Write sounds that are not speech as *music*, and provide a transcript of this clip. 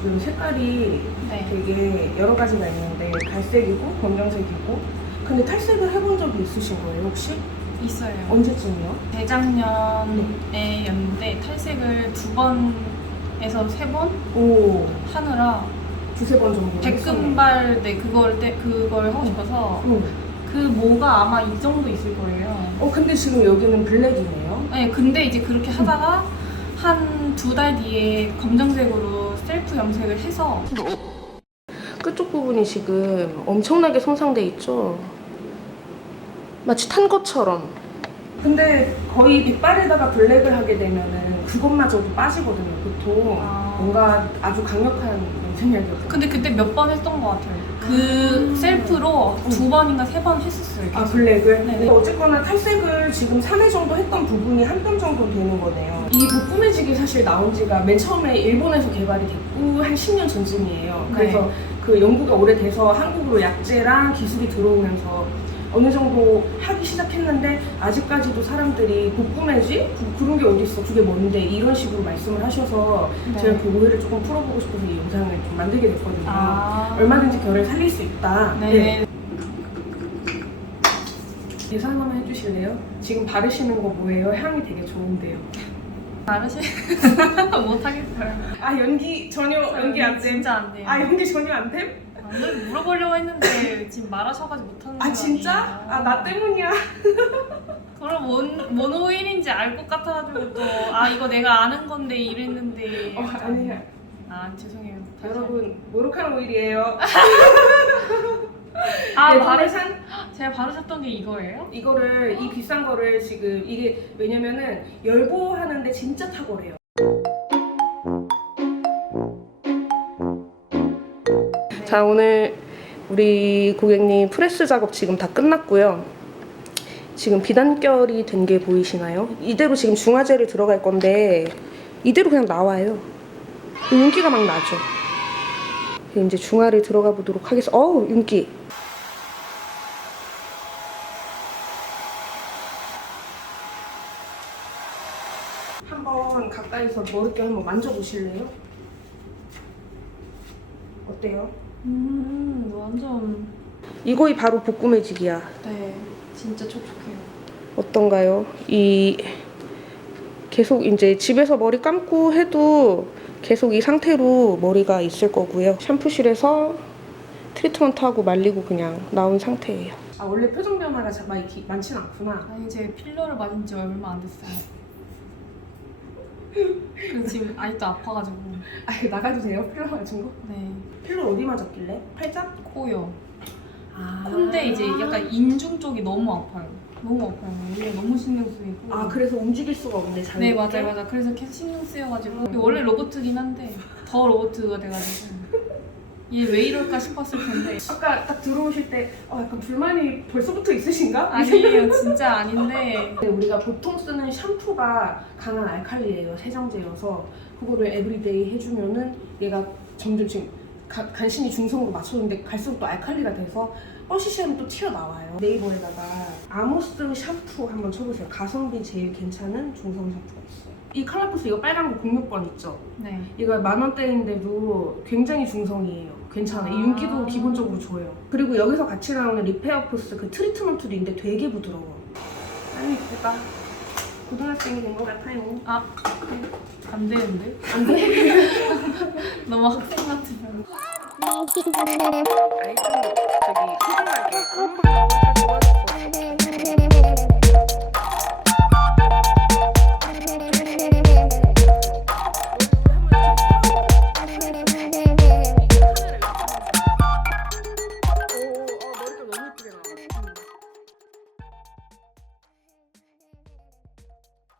지금 색깔이 네. 되게 여러 가지가 있는데 갈색이고 검정색이고 근데 탈색을 해본 적이 있으신 거예요 혹시? 있어요. 언제쯤이요? 재작년에 였는데 탈색을 두 번에서 세 번 오 하느라 두세 번 정도 백금발 네 그걸 때 그걸 하고 싶어서 응. 그 모가 아마 이 정도 있을 거예요. 어 근데 지금 여기는 블랙이네요 네 근데 이제 그렇게 하다가 한 두 달 뒤에 검정색으로 셀프 염색을 해서 끝쪽 부분이 지금 엄청나게 손상돼 있죠? 마치 탄 것처럼 근데 거의 빛발에다가 블랙을 하게 되면은 그것마저도 빠지거든요 보통 아. 뭔가 아주 강력한 염색약이어서 근데 그때 몇 번 했던 것 같아요. 그 아. 셀프로 두 번인가 세 번 했었어요. 아 계속. 블랙을? 네네. 근데 어쨌거나 탈색을 지금 3회 정도 했던 부분이 한 편 정도 되는 거네요 이 복구매직이 사실 나온 지가 맨 처음에 일본에서 개발이 됐고 한 10년 전쯤이에요 그래서 네. 그 연구가 오래돼서 한국으로 약재랑 기술이 들어오면서 어느 정도 하기 시작했는데 아직까지도 사람들이 복구매직? 그- 그런 게 어딨어 그게 뭔데 이런 식으로 말씀을 하셔서 네. 제가 그 오해를 조금 풀어보고 싶어서 이 영상을 좀 만들게 됐거든요 아. 얼마든지 결을 살릴 수 있다 네. 예상 한번 해주실래요? 지금 바르시는 거 뭐예요? 향이 되게 좋은데요. 다르시 *laughs* 못하겠어요. 아 연기 전혀 연기 안 됨. 진짜 안 돼요. 아 연기 전혀 안 됨? 오늘 물어보려고 했는데 지금 말하셔가지고 못하는 아거 진짜? 아니에요? 아나 때문이야. 그럼 뭔, 뭔 오일인지 알 것 같아가지고 또 아 이거 내가 아는 건데 이랬는데 어 아니야. 아 죄송해요 다시. 여러분 모로칸 오일이에요. 아 네, 바르 바르산 제가 바르셨던 게 이거예요? 이거를 이 비싼 거를 지금 이게 왜냐면은 열보하는데 진짜 탁월해요. 자 오늘 우리 고객님 프레스 작업 지금 다 끝났고요. 지금 비단결이 된 게 보이시나요? 이대로 지금 중화제를 들어갈 건데 이대로 그냥 나와요. 윤기가 막 나죠. 이제 중화를 들어가 보도록 하겠습니다. 어우 윤기. 한번 가까이서 머릿결 한번 만져보실래요? 어때요? 음 완전 이거이 바로 볶음 매직이야. 네 진짜 촉촉해요 어떤가요? 이 계속 이제 집에서 머리 감고 해도 계속 이 상태로 머리가 있을 거고요. 샴푸실에서 트리트먼트하고 말리고 그냥 나온 상태예요. 아 원래 표정 변화가 많이 많진 않구나. 아니 제가 필러를 맞은 지 얼마 안 됐어요 그래서 지금 아직도 아파가지고 아 나가도 돼요? 필러 맞은 거? 네 필러 어디 맞았길래? 팔자? 코요 아. 근데 이제 약간 인중 쪽이 너무 아파요 너무 아파요 이게 너무 신경 쓰이고 아 그래서 움직일 수가 없네 잘. 네 맞아요 맞아요 그래서 계속 신경 쓰여가지고 원래 로봇이긴 한데 더 로봇가 돼가지고 얘 왜 이럴까 싶었을 텐데. 아까 딱 들어오실 때 어, 약간 불만이 벌써부터 있으신가? 아니에요. 진짜 아닌데. 근데 우리가 보통 쓰는 샴푸가 강한 알칼리예요. 세정제여서. 그거를 에브리데이 해주면은 얘가 점점 지금 가- 간신히 중성으로 맞췄는데 갈수록 또 알칼리가 돼서 뻐시시하면 또 튀어나와요. 네이버에다가 아모스 샴푸 한번 쳐보세요. 가성비 제일 괜찮은 중성 샴푸가 있어요 이 컬러푸스 이거 빨간 거 06번 있죠? 네 이거 만 원대인데도 굉장히 중성이에요. 괜찮아. 이 아. 윤기도 기본적으로 좋아요. 그리고 여기서 같이 나오는 리페어 포스 그 트리트먼트도 있는데 되게 부드러워. 아유 이쁘다. 고등학생이 된 것 같아요. 아, 안 되는데? 안 돼? 너무 학생 같으면 아이 좀 저기 소중하게.